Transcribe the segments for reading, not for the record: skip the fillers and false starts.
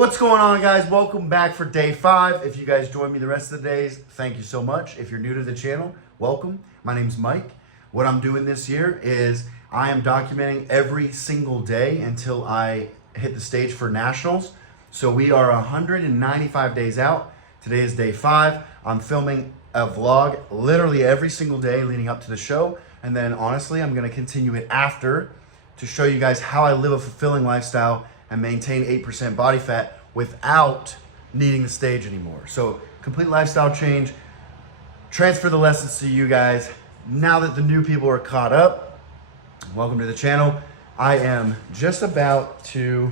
What's going on, guys? Welcome back for day 5. If you guys join me the rest of the days, thank you so much. If you're new to the channel, welcome. My name's Mike. What I'm doing this year is I am documenting every single day until I hit the stage for nationals. So we are 195 days out. Today is day 5. I'm filming a vlog literally every single day leading up to the show. And then honestly, I'm gonna continue it after to show you guys how I live a fulfilling lifestyle and maintain 8% body fat without needing the stage anymore. So complete lifestyle change, transfer the lessons to you guys. Now that the new people are caught up, welcome to the channel. I am just about to,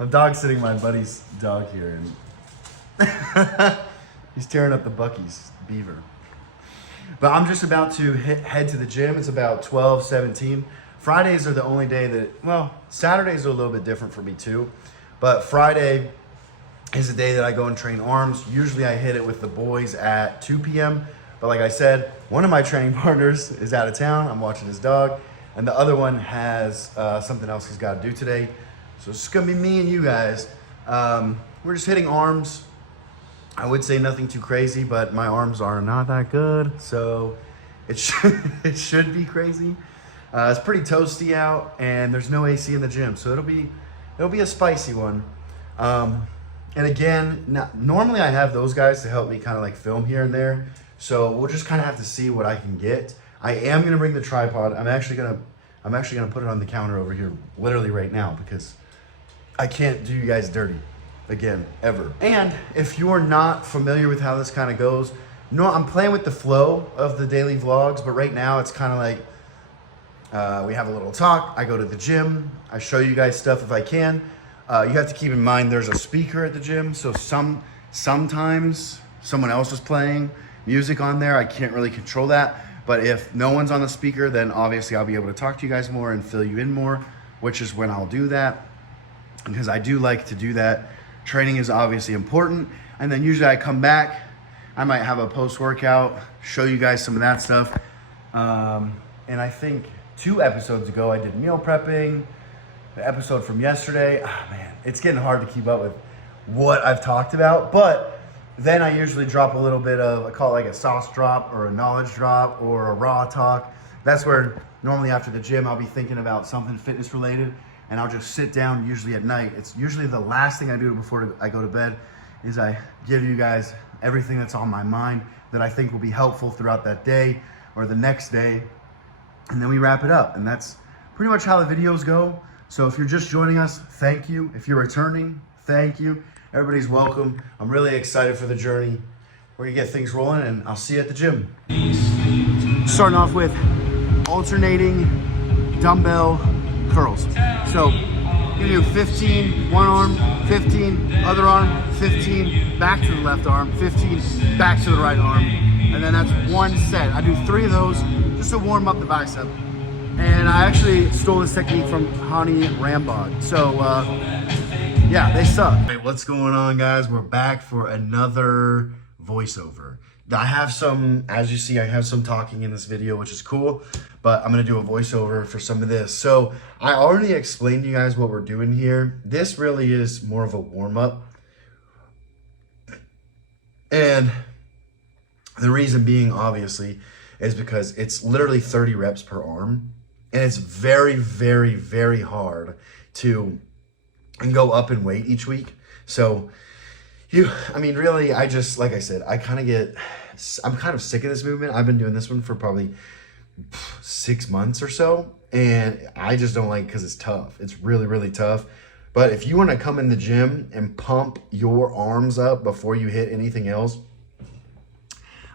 I'm dog sitting my buddy's dog here and he's tearing up the Buc-ee's beaver. But I'm just about to head to the gym. It's about 12:17. Fridays are the only day that, well, Saturdays are a little bit different for me too. But Friday is the day that I go and train arms. Usually I hit it with the boys at 2 p.m. But like I said, one of my training partners is out of town. I'm watching his dog. And the other one has something else he's got to do today. So it's gonna be me and you guys. We're just hitting arms. I would say nothing too crazy, but my arms are not that good. So it should be crazy. It's pretty toasty out and there's no AC in the gym. So it'll be a spicy one. And again, normally I have those guys to help me kind of like film here and there. So we'll just kind of have to see what I can get. I am going to bring the tripod. I'm actually going to put it on the counter over here literally right now because I can't do you guys dirty again, ever. And if you're not familiar with how this kind of goes, I'm playing with the flow of the daily vlogs, but right now it's kind of like, we have a little talk. I go to the gym. I show you guys stuff if I can. You have to keep in mind there's a speaker at the gym, so sometimes someone else is playing music on there. I can't really control that. But if no one's on the speaker, then obviously I'll be able to talk to you guys more and fill you in more, which is when I'll do that. Because I do like to do that. Training is obviously important. And then usually I come back, I might have a post-workout, show you guys some of that stuff. And I think 2 episodes ago, I did meal prepping. The episode from yesterday, man, it's getting hard to keep up with what I've talked about. But then I usually drop a little bit of, I call it like a sauce drop or a knowledge drop or a raw talk. That's where normally after the gym, I'll be thinking about something fitness related and I'll just sit down usually at night. It's usually the last thing I do before I go to bed is I give you guys everything that's on my mind that I think will be helpful throughout that day or the next day. And then we wrap it up. And that's pretty much how the videos go. So if you're just joining us, thank you. If you're returning, thank you. Everybody's welcome. I'm really excited for the journey. We're gonna get things rolling and I'll see you at the gym. Starting off with alternating dumbbell curls. So you do 15, one arm, 15, other arm, 15, back to the left arm, 15, back to the right arm. And then that's one set. I do 3 of those just to warm up the bicep. And I actually stole this technique from Hani Rambod. So yeah, they suck. Hey, what's going on, guys? We're back for another voiceover. I have some, as you see, I have some talking in this video, which is cool, but I'm gonna do a voiceover for some of this. So I already explained to you guys what we're doing here. This really is more of a warm-up. And the reason being, obviously, is because it's literally 30 reps per arm. And it's very, very, very hard to go up in weight each week. So, really, I just, like I said, I'm kind of sick of this movement. I've been doing this one for probably 6 months or so. And I just don't like it because it's tough. It's really, really tough. But if you want to come in the gym and pump your arms up before you hit anything else,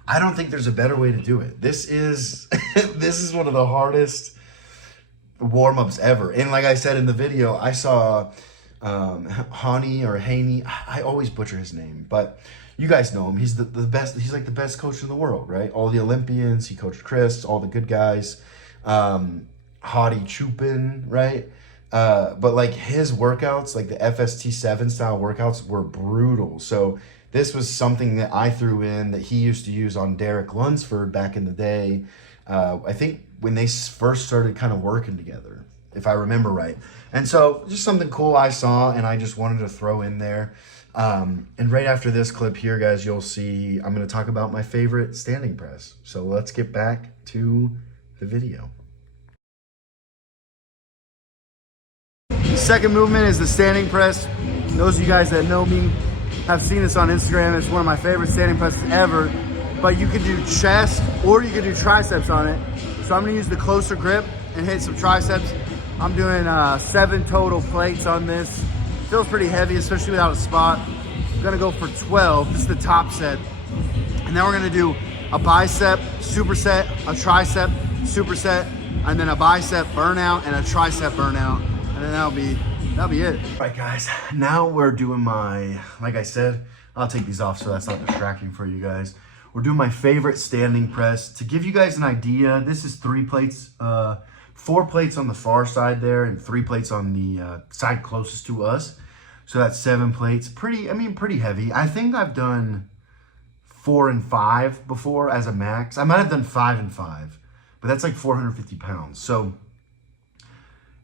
I don't think there's a better way to do it. This is this is one of the hardest warm-ups ever. And like I said in the video, I saw Hani or Haney. I always butcher his name, but you guys know him. He's the best. He's like the best coach in the world, right? All the Olympians. He coached Chris, all the good guys. Hadi Chupin, right? But like his workouts, like the FST7 style workouts were brutal. So this was something that I threw in that he used to use on Derek Lunsford back in the day. I think when they first started kind of working together. if I remember right. And so just something cool I saw and I just wanted to throw in there. And right after this clip here, guys, you'll see I'm going to talk about my favorite standing press. So let's get back to the video. The second movement is the standing press. Those of you guys that know me have seen this on Instagram. It's one of my favorite standing presses ever. But you can do chest or you can do triceps on it. So I'm gonna use the closer grip and hit some triceps. I'm doing 7 total plates on this. Feels pretty heavy, especially without a spot. I'm gonna go for 12, this is the top set. And then we're gonna do a bicep superset, a tricep superset, and then a bicep burnout and a tricep burnout. And then that'll be it. All right, guys, now we're doing my, like I said, I'll take these off so that's not distracting for you guys. We're doing my favorite standing press. To give you guys an idea, this is 3 plates, 4 plates on the far side there and 3 plates on the side closest to us. So that's 7 plates. Pretty heavy. I think I've done 4 and 5 before as a max. I might have done 5 and 5, but that's like 450 pounds. So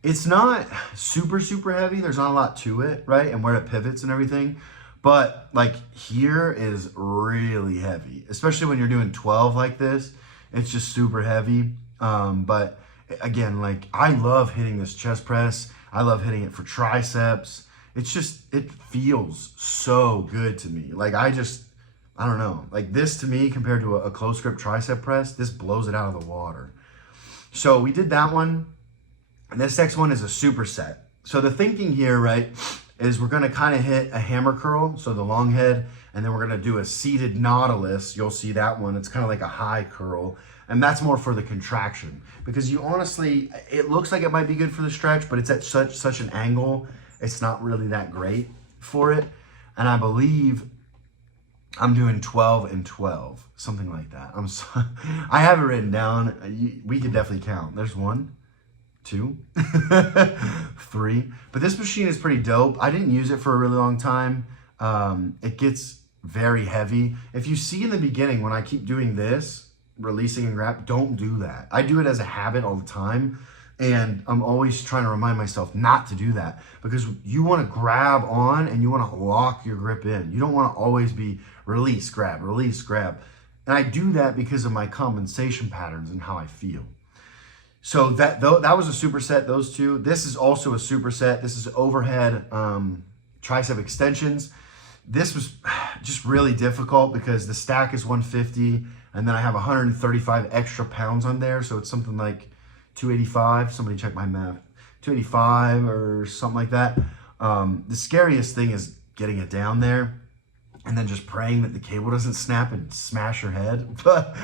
it's not super, super heavy. There's not a lot to it, right? And where it pivots and everything. But like here is really heavy, especially when you're doing 12 like this. It's just super heavy. But again, like I love hitting this chest press. I love hitting it for triceps. It's just, it feels so good to me. Like I don't know, like this to me compared to a close grip tricep press, this blows it out of the water. So we did that one. And this next one is a superset. So the thinking here, right, is we're gonna kind of hit a hammer curl, so the long head, and then we're gonna do a seated nautilus. You'll see that one, it's kind of like a high curl, and that's more for the contraction. Because you honestly, it looks like it might be good for the stretch, but it's at such an angle, it's not really that great for it. And I believe I'm doing 12 and 12, something like that. I have it written down. We could definitely count. There's 1, 2, 3. But this machine is pretty dope. I didn't use it for a really long time. It gets very heavy. If you see in the beginning when I keep doing this, releasing and grab, don't do that. I do it as a habit all the time. And I'm always trying to remind myself not to do that because you want to grab on and you want to lock your grip in. You don't want to always be release, grab, release, grab. And I do that because of my compensation patterns and how I feel. So that was a superset, those 2. This is also a superset. This is overhead tricep extensions. This was just really difficult because the stack is 150 and then I have 135 extra pounds on there. So it's something like 285, somebody check my math, 285 or something like that. The scariest thing is getting it down there and then just praying that the cable doesn't snap and smash your head. But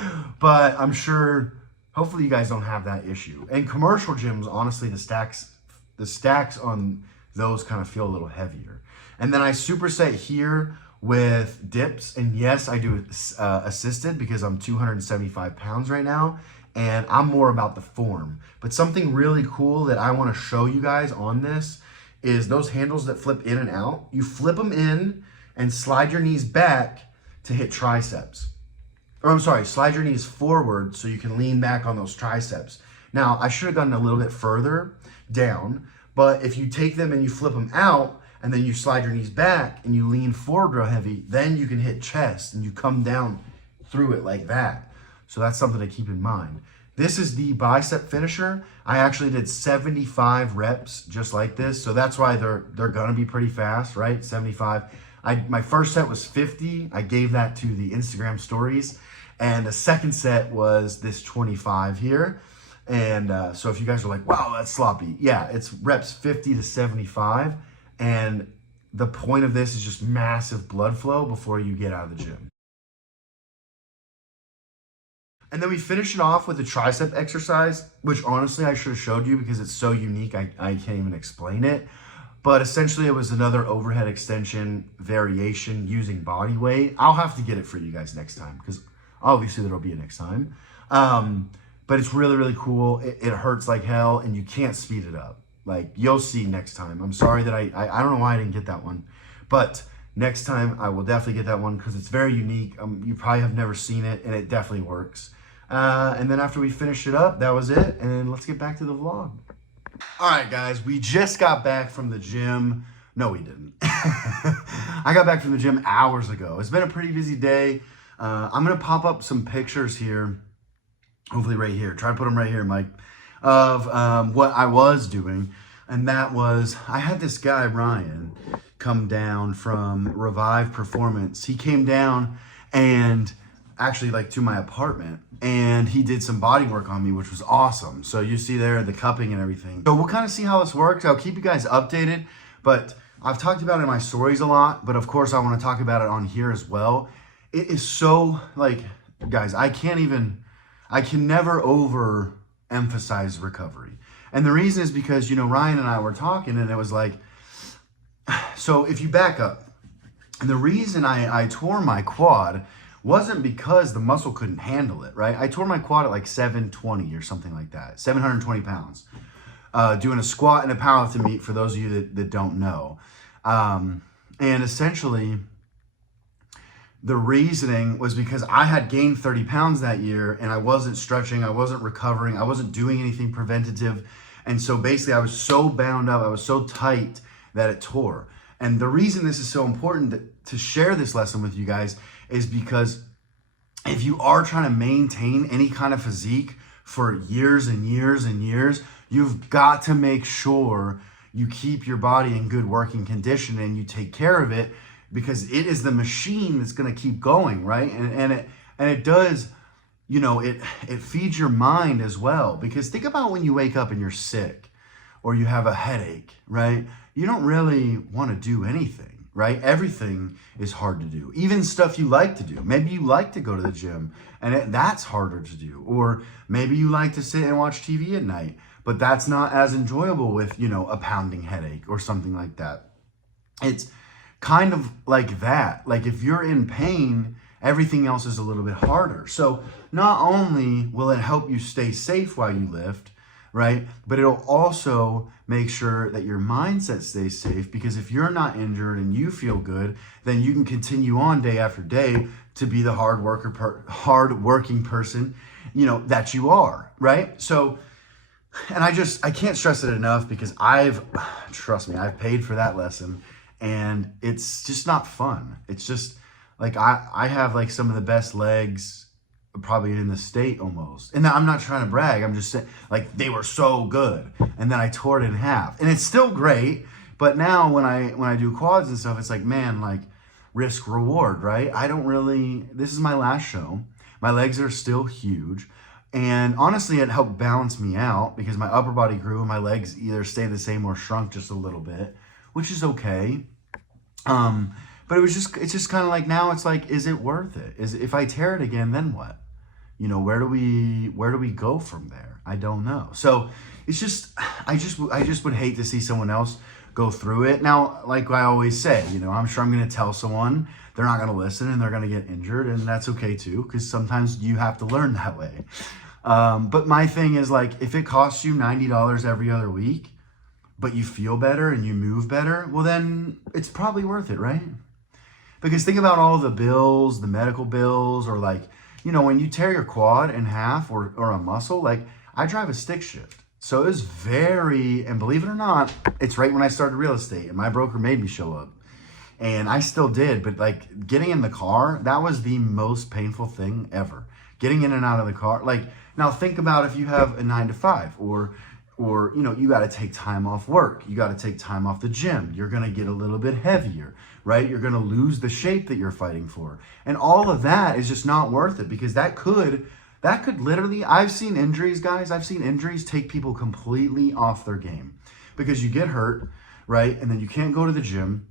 I'm sure, hopefully you guys don't have that issue. And commercial gyms, honestly, the stacks on those kind of feel a little heavier. And then I superset here with dips. And yes, I do assisted because I'm 275 pounds right now. And I'm more about the form. But something really cool that I want to show you guys on this is those handles that flip in and out. You flip them in and slide your knees back to hit triceps. Or I'm sorry, slide your knees forward so you can lean back on those triceps. Now, I should have gone a little bit further down, but if you take them and you flip them out and then you slide your knees back and you lean forward real heavy, then you can hit chest and you come down through it like that. So that's something to keep in mind. This is the bicep finisher. I actually did 75 reps just like this. So that's why they're gonna be pretty fast, right? 75. My first set was 50. I gave that to the Instagram stories. And the second set was this 25 here. And so if you guys are like, wow, that's sloppy. Yeah, it's reps 50 to 75. And the point of this is just massive blood flow before you get out of the gym. And then we finish it off with a tricep exercise, which honestly I should have showed you because it's so unique, I can't even explain it. But essentially it was another overhead extension variation using body weight. I'll have to get it for you guys next time because obviously there'll be a next time. But it's really, really cool. It hurts like hell and you can't speed it up. Like you'll see next time. I'm sorry that I don't know why I didn't get that one, but next time I will definitely get that one because it's very unique. You probably have never seen it and it definitely works. And then after we finished it up, that was it. And let's get back to the vlog. All right, guys, we just got back from the gym. No, we didn't. I got back from the gym hours ago. It's been a pretty busy day. I'm going to pop up some pictures here, hopefully right here. Try to put them right here, Mike, of what I was doing. And that was, I had this guy, Ryan, come down from Revive Performance. He came down and actually like to my apartment, and he did some body work on me, which was awesome. So you see there the cupping and everything. So we'll kind of see how this works. I'll keep you guys updated, but I've talked about it in my stories a lot, but of course I want to talk about it on here as well. It is so, like, guys, I can never overemphasize recovery. And the reason is because, you know, Ryan and I were talking, and it was like, so if you back up, and the reason I tore my quad wasn't because the muscle couldn't handle it, right? I tore my quad at like 720 or something like that, 720 pounds, doing a squat and a powerlifting meet for those of you that don't know. And essentially, the reasoning was because I had gained 30 pounds that year and I wasn't stretching, I wasn't recovering, I wasn't doing anything preventative. And so basically I was so bound up, I was so tight that it tore. And the reason this is so important to share this lesson with you guys is because if you are trying to maintain any kind of physique for years and years and years, you've got to make sure you keep your body in good working condition and you take care of it, because it is the machine that's going to keep going, right? And it does, you know, it feeds your mind as well. Because think about when you wake up and you're sick or you have a headache, right? You don't really want to do anything, right? Everything is hard to do. Even stuff you like to do. Maybe you like to go to the gym and that's harder to do. Or maybe you like to sit and watch TV at night, but that's not as enjoyable with, you know, a pounding headache or something like that. It's kind of like that. Like if you're in pain, everything else is a little bit harder. So not only will it help you stay safe while you lift, right? But it'll also make sure that your mindset stays safe, because if you're not injured and you feel good, then you can continue on day after day to be the hard-working person, you know, that you are, right? So, and I can't stress it enough, because trust me, I've paid for that lesson, and it's just not fun. It's just like, I have like some of the best legs probably in the state almost. And I'm not trying to brag. I'm just saying, like, they were so good. And then I tore it in half. And it's still great. But now when I do quads and stuff, it's like, man, like, risk reward, right? This is my last show. My legs are still huge. And honestly, it helped balance me out, because my upper body grew and my legs either stayed the same or shrunk just a little bit, which is okay. But it's just kind of like, now it's like, is it worth it? If I tear it again, then what? You know, where do we go from there? I don't know. So it's just, I just would hate to see someone else go through it. Now, like I always say, you know, I'm sure I'm going to tell someone, they're not going to listen and they're going to get injured, and that's okay too, because sometimes you have to learn that way. But my thing is, like, if it costs you $90 every other week, but you feel better and you move better, well, then it's probably worth it, right? Because think about all the bills, the medical bills, or like, you know, when you tear your quad in half or a muscle, like, I drive a stick shift. So it was and believe it or not, it's right when I started real estate and my broker made me show up. And I still did, but like, getting in the car, that was the most painful thing ever. Getting in and out of the car. Like, now think about if you have a 9-to-5 or, you know, you got to take time off work. You got to take time off the gym. You're going to get a little bit heavier, right? You're going to lose the shape that you're fighting for. And all of that is just not worth it, because that could literally, I've seen injuries, guys. I've seen injuries take people completely off their game, because you get hurt, right? And then you can't go to the gym,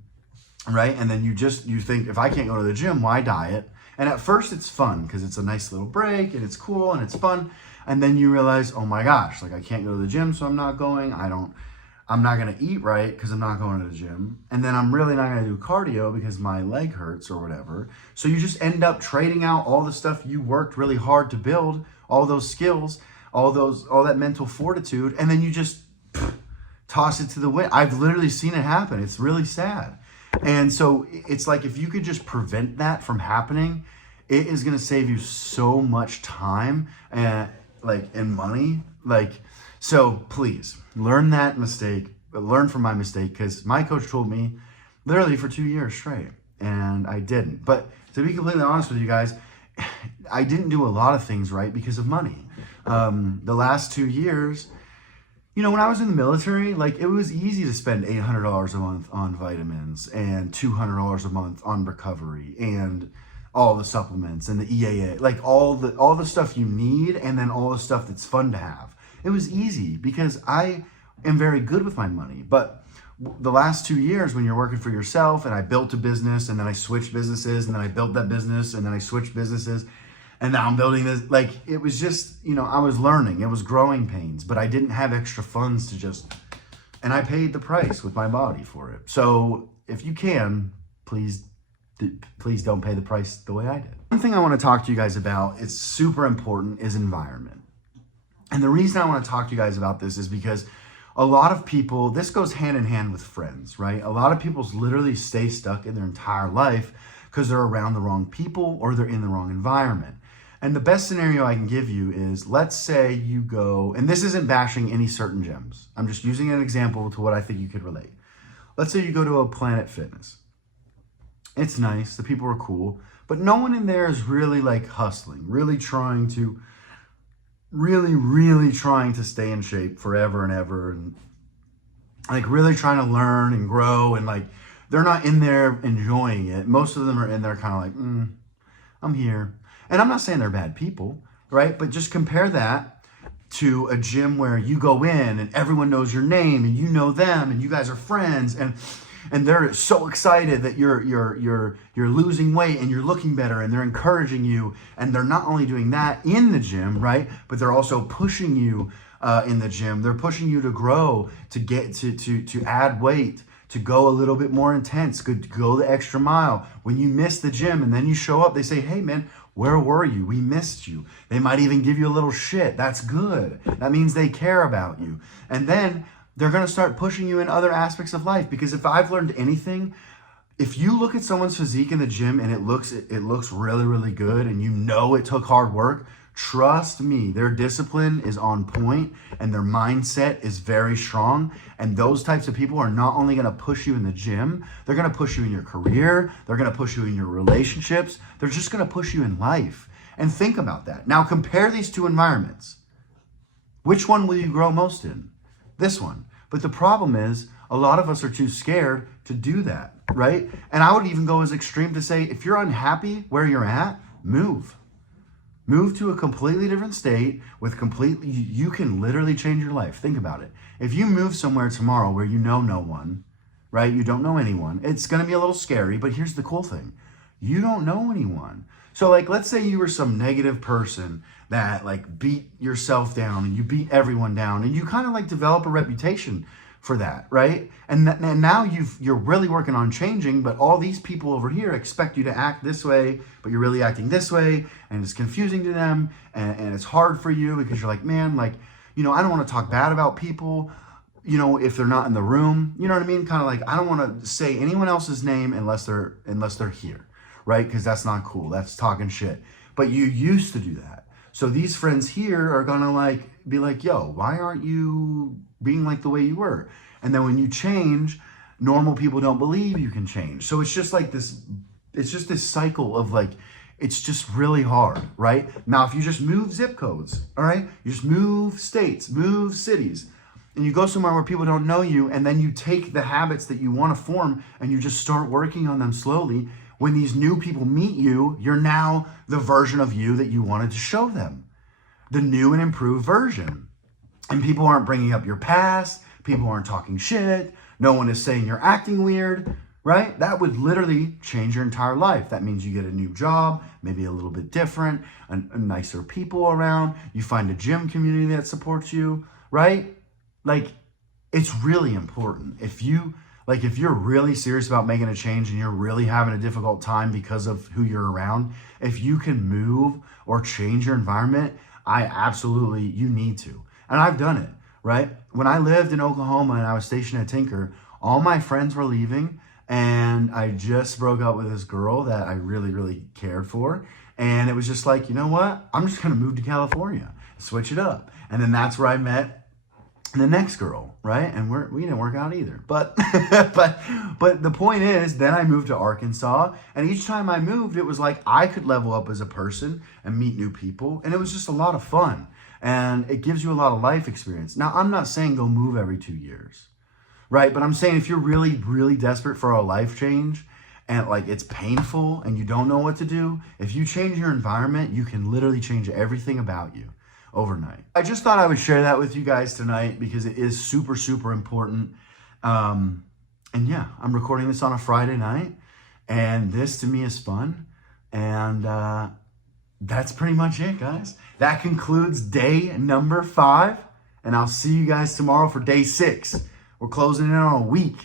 right? And then you think, if I can't go to the gym, why diet? And at first it's fun, because it's a nice little break and it's cool and it's fun. And then you realize, oh my gosh, like, I can't go to the gym, so I'm not going. I'm not going to eat right because I'm not going to the gym. And then I'm really not going to do cardio because my leg hurts or whatever. So you just end up trading out all the stuff you worked really hard to build, all those skills, all that mental fortitude, and then you just toss it to the wind. I've literally seen it happen. It's really sad. And so it's like, if you could just prevent that from happening, it is going to save you so much time and money. Like, So please learn learn from my mistake, because my coach told me literally for 2 years straight, and I didn't. But to be completely honest with you guys, I didn't do a lot of things right because of money. The last 2 years, you know, when I was in the military, like, it was easy to spend $800 a month on vitamins and $200 a month on recovery and all the supplements and the EAA, like all the stuff you need, and then all the stuff that's fun to have. It was easy because I am very good with my money. But the last 2 years, when you're working for yourself, and I built a business, and then I switched businesses, and then I built that business, and then I switched businesses, and now I'm building this, like, it was just, you know, I was learning. It was growing pains, but I didn't have extra funds to just, and I paid the price with my body for it. So if you can, please don't pay the price the way I did. One thing I want to talk to you guys about, it's super important, is environment. And the reason I want to talk to you guys about this is because a lot of people, this goes hand in hand with friends, right? A lot of people literally stay stuck in their entire life because they're around the wrong people or they're in the wrong environment. And the best scenario I can give you is, let's say you go, and this isn't bashing any certain gyms, I'm just using an example to what I think you could relate. Let's say you go to a Planet Fitness. It's nice, the people are cool, but no one in there is really like hustling, really trying to stay in shape forever and ever, and like really trying to learn and grow, and like they're not in there enjoying it. Most of them are in there kind of like, I'm here. And I'm not saying they're bad people, right? But just compare that to a gym where you go in and everyone knows your name and you know them and you guys are friends, and they're so excited that you're losing weight and you're looking better, and they're encouraging you, and they're not only doing that in the gym, right? But they're also pushing you in the gym. They're pushing you to grow, to get to add weight, to go a little bit more intense, go the extra mile. When you miss the gym and then you show up, they say, hey man, where were you? We missed you. They might even give you a little shit. That's good. That means they care about you. And then they're going to start pushing you in other aspects of life. Because if I've learned anything, if you look at someone's physique in the gym and it looks really, really good, and you know it took hard work, trust me, their discipline is on point and their mindset is very strong. And those types of people are not only going to push you in the gym, they're going to push you in your career, they're going to push you in your relationships, they're just going to push you in life. And think about that. Now compare these two environments. Which one will you grow most in? This one. But the problem is, a lot of us are too scared to do that, right? And I would even go as extreme to say, if you're unhappy where you're at, move. Move to a completely different state with you can literally change your life. Think about it. If you move somewhere tomorrow where you know no one, right? You don't know anyone. It's going to be a little scary, but here's the cool thing. You don't know anyone. So like, let's say you were some negative person that like beat yourself down and you beat everyone down, and you kind of like develop a reputation for that, right? And now you're really working on changing, but all these people over here expect you to act this way, but you're really acting this way, and it's confusing to them, and it's hard for you because you're like, man, like, you know, I don't want to talk bad about people, you know, if they're not in the room, you know what I mean? Kind of like, I don't want to say anyone else's name unless they're here, right? Because that's not cool. That's talking shit. But you used to do that. So these friends here are gonna like be like, yo, why aren't you being like the way you were? And then when you change, normal people don't believe you can change. So it's just like this, it's just this cycle of like, it's just really hard, right? Now, if you just move zip codes, all right? You just move states, move cities, and you go somewhere where people don't know you, and then you take the habits that you want to form and you just start working on them slowly. When these new people meet you, you're now the version of you that you wanted to show them, the new and improved version. And people aren't bringing up your past. People aren't talking shit. No one is saying you're acting weird, right? That would literally change your entire life. That means you get a new job, maybe a little bit different, a nicer people around. You find a gym community that supports you, right? Like, it's really important. If you're really serious about making a change and you're really having a difficult time because of who you're around, if you can move or change your environment, you need to. And I've done it, right? When I lived in Oklahoma and I was stationed at Tinker, all my friends were leaving, and I just broke up with this girl that I really, really cared for. And it was just like, you know what? I'm just gonna move to California, switch it up. And then that's where I met the next girl, right? And we didn't work out either. But but the point is, then I moved to Arkansas, and each time I moved, it was like I could level up as a person and meet new people, and it was just a lot of fun. And it gives you a lot of life experience. Now, I'm not saying go move every 2 years, right? But I'm saying if you're really, really desperate for a life change and like it's painful and you don't know what to do, if you change your environment, you can literally change everything about you overnight. I just thought I would share that with you guys tonight because it is super, super important. And yeah, I'm recording this on a Friday night, and this to me is fun. And that's pretty much it, guys. That concludes day number 5, and I'll see you guys tomorrow for day 6. We're closing in on a week.